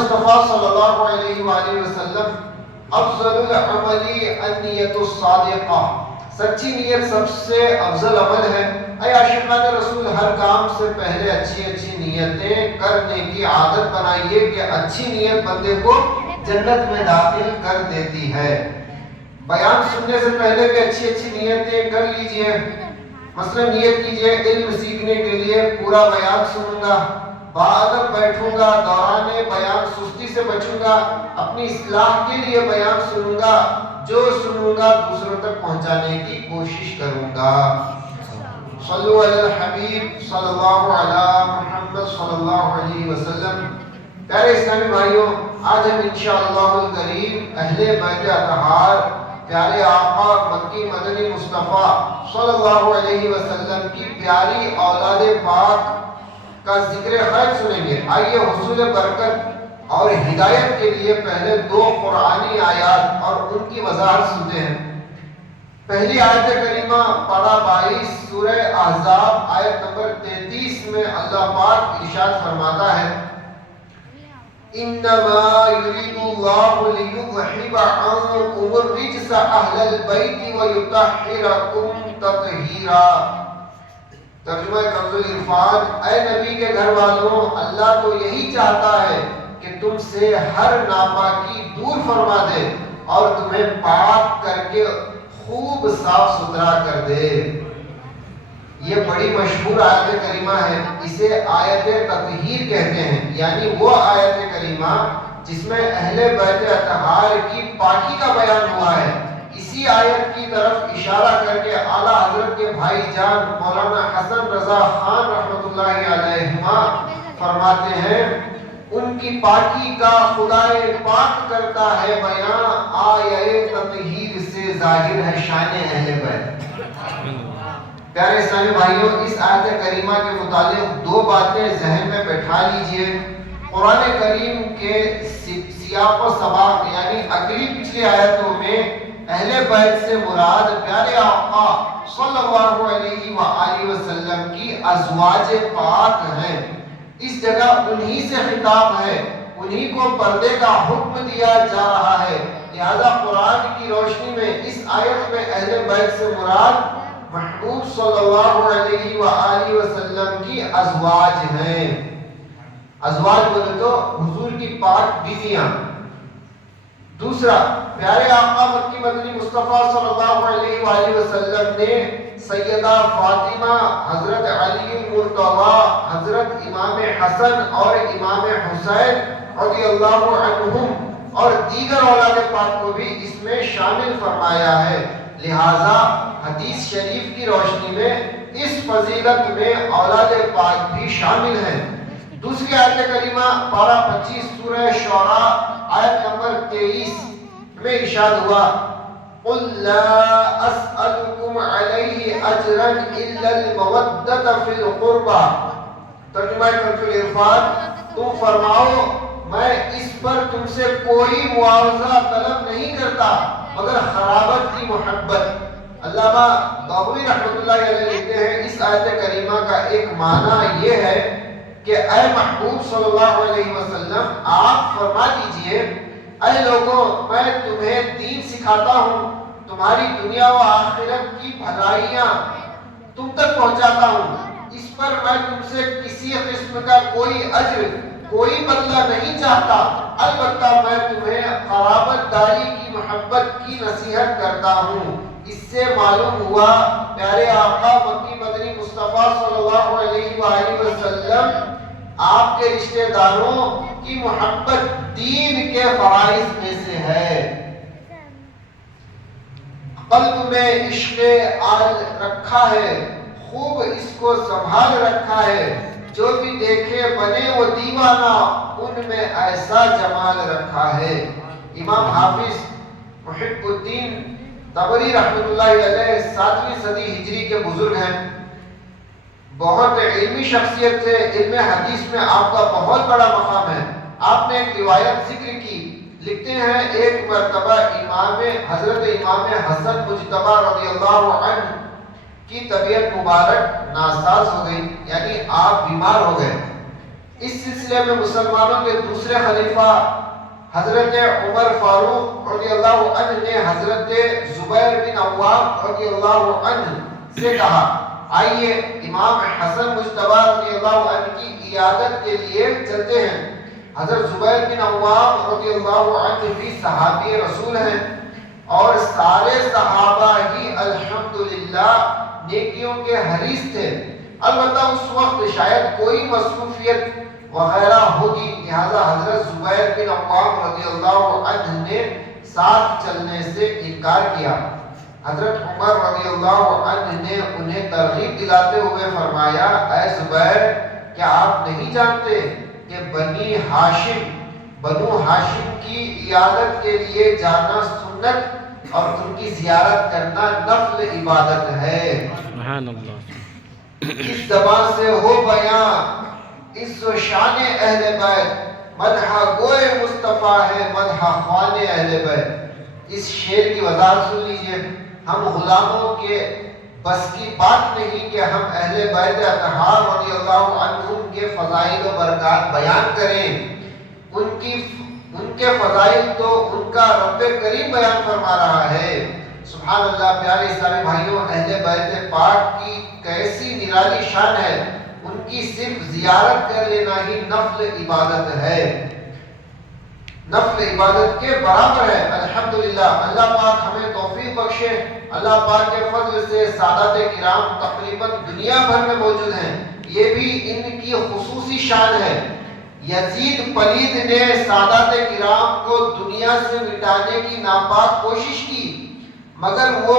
مصطفیٰ صلی اللہ علیہ وآلہ وسلم افضل العمل النیت الصادقہ، سچی نیت سب سے افضل عمل ہے۔ اے عاشقان رسول، ہر کام سے پہلے اچھی نیتیں کرنے کی عادت بنائیے کہ اچھی نیت بندے کو جنت میں داخل کر دیتی ہے۔ بیان سننے سے پہلے بھی اچھی نیتیں کر لیجئے۔ مثلا نیت کیجئے علم سیکھنے کے لیے پورا بیان سنوں گا، باادب بیٹھوں گا، دوران بیان سستی سے بچوں گا، اپنی اصلاح کے لیے بیان سنوں گا، جو سنوں گا دوسروں تک پہنچانے کی کوشش کروں گا۔ صلو علی الحبیب صلی اللہ علی محمد صلی اللہ علیہ وسلم۔ پیارے اسلامی بھائیوں، آج ہم انشاءاللہ الکریم اہل بیت اطہار، پیارے آقا مکی مدنی مصطفیٰ صلی اللہ علیہ وسلم کی پیاری اولاد پاک کا ذکر خیر سنیں گے۔ آئیے حصول برکت اور ہدایت کے لیے پہلے دو قرآنی آیات اور ان کی وضاحت سنتے ہیں۔ پہلی آیت کریمہ پارہ 22 سورہ احزاب آیت نمبر 33 میں اللہ پاک ارشاد فرماتا ہے: انما یرید اللہ لیذہب عنکم الرجس اہل البیت ویطہرکم تطہیرا۔ ترجمہ کنز العرفان: اے نبی کے گھر والوں، اللہ تو یہی چاہتا ہے کہ تم سے ہر ناپاکی دور فرما دے اور تمہیں پاک کر کے خوب صاف ستھرا کر دے۔ یہ بڑی مشہور آیت کریمہ ہے، اسے آیت تطہیر کہتے ہیں، یعنی وہ آیت کریمہ جس میں اہل بیت اطہار کی پاکی کا بیان ہوا ہے۔ اسی آیت کی طرف اشارہ کر کے اعلیٰ حضرت کے بھائی جان مولانا حسن رضا خان رحمۃ اللہ علیہما فرماتے ہیں: ان کی پاکی کا خدائے پاک کرتا ہے بیان، آیہ تطہیر سے ظاہر ہے شان اہل بیت۔ پیارے اسلامی بھائیوں، اس آیت کریمہ کے متعلق دو باتیں ذہن میں بٹھا لیجئے۔ قرآن کریم کے سیاق و سباق یعنی اگلی پچھلی آیتوں میں اہل بیت سے مراد پیارے آقا صلی اللہ علیہ وآلہ وسلم کی ازواج پاک ہیں۔ اس جگہ انہی سے خطاب ہے، انہی کو پردے کا حکم دیا جا رہا ہے، لہذا قرآن کی روشنی میں اس آیت میں اہل بیت سے مراد محبوب صلی اللہ علیہ وآلہ وسلم کی ازواج ہیں۔ ازواج بولے تو حضور کی پاک بیویاں۔ دوسرا، پیارے آقا مکی مدنی مصطفیٰ صلی اللہ علیہ وآلہ وسلم نے سیدہ فاطمہ، حضرت علی المرتضیٰ، حضرت امام حسن اور امام حسین رضی اللہ عنہم اور دیگر اولاد پاک کو بھی اس میں شامل فرمایا ہے، لہذا حدیث شریف کی روشنی میں اس فضیلت میں اولاد پاک بھی شامل ہیں۔ دوسری آیت کریمہ پارہ 25 سورہ شعراء آیت نمبر 23 میں ارشاد ہوا: قُلْ لَا أَسْأَلُكُمْ عَلَيْهِ أَجْرًا إِلَّا الْمَوَدَّةَ فِي الْقُرْبَى۔ ترجمہ کنز العرفان: تم فرماؤ میں اس پر تم سے کوئی معاوضہ طلب نہیں کرتا مگر قرابت کی محبت۔ علامہ بغوی رحمۃ اللہ علیہ لکھتے ہیں اس آیت کریمہ کا ایک معنی یہ ہے کہ اے محبوب صلی اللہ علیہ وسلم، آپ فرما دیجئے: اے لوگوں، میں تمہیں دین سکھاتا ہوں، تمہاری دنیا و آخرت کی بھلائیاں تم تک پہنچاتا ہوں، اس پر میں تم سے کسی قسم کا کوئی اجر، کوئی بدلہ نہیں چاہتا، البتہ میں تمہیں قرابت داری کی محبت کی نصیحت کرتا ہوں۔ اس سے معلوم ہوا پیارے آقا مکی مدنی مصطفیٰ صلی اللہ علیہ وآلہ وسلم آپ کے رشتہ داروں کی محبت دین کے فرائض میں سے ہے۔ قلب میں عشق آل رکھا ہے، خوب اس کو سنبھال رکھا ہے، جو بھی دیکھے بنے وہ دیوانہ، ان میں ایسا جمال رکھا ہے۔ امام حافظ محب الدین طبری رحمۃ اللہ علیہ 7ویں صدی ہجری کے بزرگ ہیں، بہت علمی شخصیت تھے، علم حدیث میں آپ کا بہت بڑا مقام ہے۔ آپ نے ایک روایت ذکر کی، لکھتے ہیں ایک مرتبہ حضرت امام حسن مجتبی رضی اللہ عنہ کی طبیعت مبارک ناساز ہو گئی، یعنی آپ بیمار ہو گئے۔ اس سلسلے میں مسلمانوں کے دوسرے خلیفہ حضرت عمر فاروق رضی اللہ عنہ نے حضرت زبیر بن عوام رضی اللہ عنہ سے کہا آئیے امام حسن مجتبی رضی اللہ عنہ کی عیادت کے لیے چلتے ہیں۔ حضرت زبیر بن عوام رضی اللہ عنہ بھی صحابی رسول ہیں اور سارے صحابہ ہی الحمدللہ نیکیوں کے حریص تھے۔ البتہ اس وقت شاید کوئی مصروفیت وغیرہ ہوگی، لہذا حضرت زبیر بن عوام رضی اللہ عنہ نے ساتھ چلنے سے انکار کیا۔ حضرت عمر رضی اللہ عنہ نے انہیں ترغیب دلاتے ہوئے فرمایا اے زبیر، کیا آپ نہیں جانتے کہ بنو ہاشم کی عیادت کے لیے جانا سنت اور ان کی زیارت کرنا نفل عبادت ہے۔ سبحان اللہ۔ اس زبان سے ہو بیان عز و شان اہل بیت، مدح گوئے مصطفیٰ ہے مدح خوان اہل بیت۔ اس شعر کی وضاحت سن لیجئے۔ ہم غلاموں کے بس کی بات نہیں کہ ہم اہل بیت اطہار رضی اللہ عنہم کے فضائل و برکات بیان کریں، ان کے فضائل تو ان کا رب کریم بیان فرما رہا ہے۔ سبحان اللہ۔ پیارے اسلامی بھائیوں، اہل بیت پاک کی کیسی نرالی شان ہے، ان کی صرف زیارت کر لینا ہی نفل عبادت ہے، نفل عبادت کے برابر ہے۔ الحمدللہ، اللہ پاک ہمیں توفیق بخشے۔ اللہ پاک کے فضل سے سادات کرام تقریباً دنیا بھر میں موجود ہیں، یہ بھی ان کی خصوصی شان ہے۔ یزید پلید نے سادات کرام کو دنیا سے مٹانے کی ناپاک کوشش کی، مگر وہ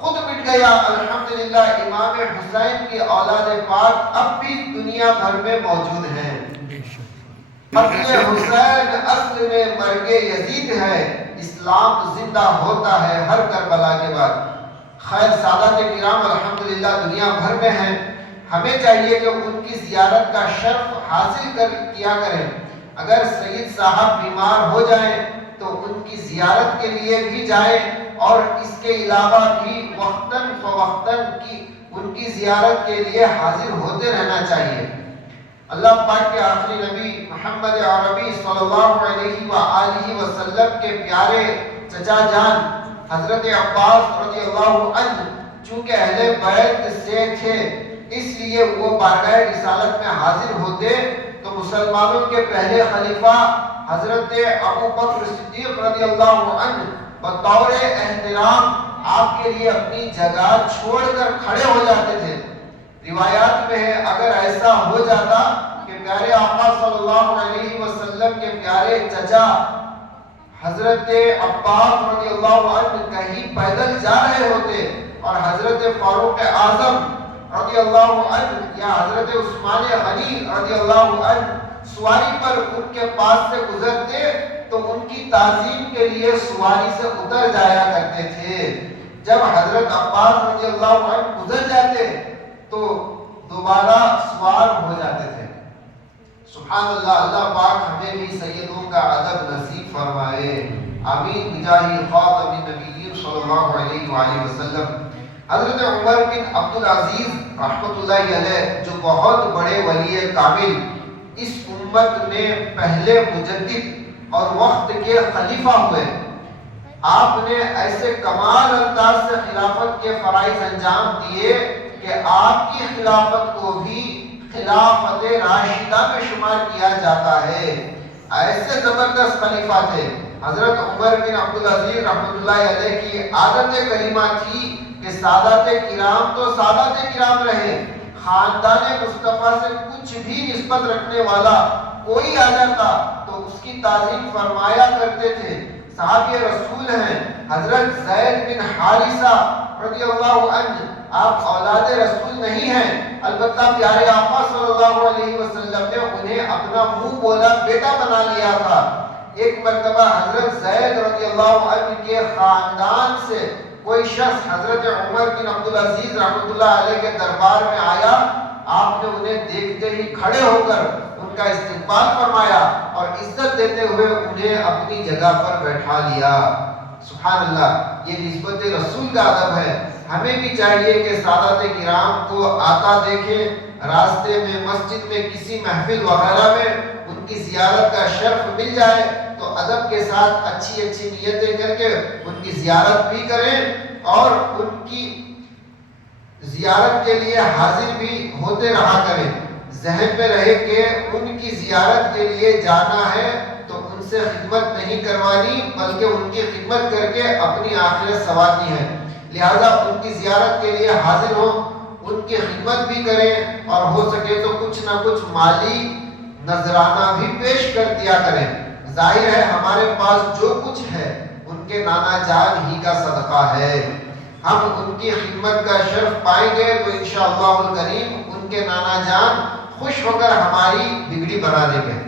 خود مٹ گیا۔ الحمدللہ، امام حسین کی اولاد پاک اب بھی دنیا بھر میں موجود ہیں۔ قتل حسین اصل میں مرگ یزید ہے، اسلام زندہ ہوتا ہے ہر کربلا کے بعد۔ خیر، سادات کرام الحمدللہ دنیا بھر میں ہیں، ہمیں چاہیے کہ ان کی زیارت کا شرف حاصل کیا کریں۔ اگر سید صاحب بیمار ہو جائیں تو ان کی زیارت کے لیے بھی جائیں، اور اس کے علاوہ بھی وقتاً فوقتاً ان کی زیارت کے لیے حاضر ہوتے رہنا چاہیے۔ اللہ پاک کے آخری نبی محمد عربی صلی اللہ علیہ وآلہ وسلم کے پیارے چچا جان حضرت عباس رضی اللہ عنہ چونکہ اہل بیت سے تھے، اس لیے وہ بارگاہ رسالت میں حاضر ہوتے تو مسلمانوں کے پہلے خلیفہ حضرت ابو بکر صدیق رضی اللہ عنہ بطور احترام آپ کے لیے اپنی جگہ چھوڑ کر کھڑے ہو جاتے تھے۔ روایات میں ہے اگر ایسا ہو جاتا کہ پیارے آقا صلی اللہ علیہ وسلم کے پیارے چچا حضرت عباس رضی اللہ عنہ کہیں پیدل جا رہے ہوتے اور حضرت فاروق اعظم رضی اللہ عنہ یا حضرت عثمان غنی رضی اللہ عنہ سواری پر ان کے پاس سے گزرتے تو ان کی تعظیم کے لیے سواری سے اتر جایا کرتے تھے۔ جب حضرت عباس رضی اللہ عنہ گزر جاتے تو دوبارہ سوار ہو جاتے تھے۔ سبحان اللہ۔ اللہ پاک ہمیں بھی سیدوں کا ادب نصیب فرمائے، آمین بجاہ خاتم النبیین صلی اللہ علیہ وآلہ وسلم۔ حضرت عمر بن عبدالعزیز رحمۃ اللہ علیہ جو بہت بڑے ولی کامل، اس امت میں پہلے مجدد اور وقت کے خلیفہ ہوئے، آپ نے ایسے کمال انداز سے خلافت کے فرائض انجام دیے کہ آپ کی خلافت کو بھی خلافت راشدہ میں شمار کیا جاتا ہے۔ ایسے زبردست خلیفہ تھے۔ حضرت عمر بن عبدالعزیز رحمۃ اللہ علیہ کی عادت کریمہ تھی کہ سادات کرام تو سادات کرام رہے، خاندان مصطفیٰ سے کچھ بھی نسبت رکھنے والا کوئی آ جاتا تو اس کی تعظیم فرمایا کرتے تھے۔ صحابی رسول ہیں حضرت زید بن حارثہ رضی اللہ عنہ، آپ اولاد رسول نہیں ہیں، البتہ پیارے آقا صلی اللہ علیہ وسلم نے انہیں اپنا منہ بولا بیٹا بنا لیا تھا۔ ایک مرتبہ حضرت زید رضی اللہ عنہ کے خاندان سے کوئی شخص حضرت عمر بن عبدالعزیز رحمۃ اللہ علیہ کے دربار میں آیا، آپ نے انہیں دیکھتے ہی کھڑے ہو کر ان کا استقبال فرمایا اور عزت دیتے ہوئے انہیں اپنی جگہ پر بیٹھا لیا۔ سبحان اللہ، یہ نسبت رسول کا ادب ہے۔ ہمیں بھی چاہیے کہ سادات کرام کو آتا دیکھیں، راستے میں مسجد میں کسی محفل وغیرہ میں ان کی زیارت کا شرف مل جائے تو ادب کے ساتھ اچھی اچھی نیتیں کر کے ان کی زیارت بھی کریں اور ان کی زیارت کے لیے حاضر بھی ہوتے رہا کریں. ذہن میں رہے کہ ان کی زیارت کے لیے جانا ہے تو ان سے خدمت نہیں کروانی بلکہ ان کی خدمت کر کے اپنی آخرت سنوارنی ہے. لہذا ان کی زیارت کے لیے حاضر ہوں, ان کی خدمت بھی کریں اور ہو سکے تو کچھ نہ کچھ مالی نذرانہ بھی پیش کر دیا کریں. ظاہر ہے ہمارے پاس جو کچھ ہے ان کے نانا جان ہی کا صدقہ ہے. ہم ان کی خدمت کا شرف پائیں گے تو انشاءاللہ الکریم ان کے نانا جان خوش ہو کر ہماری بگڑی بنا دیں گے.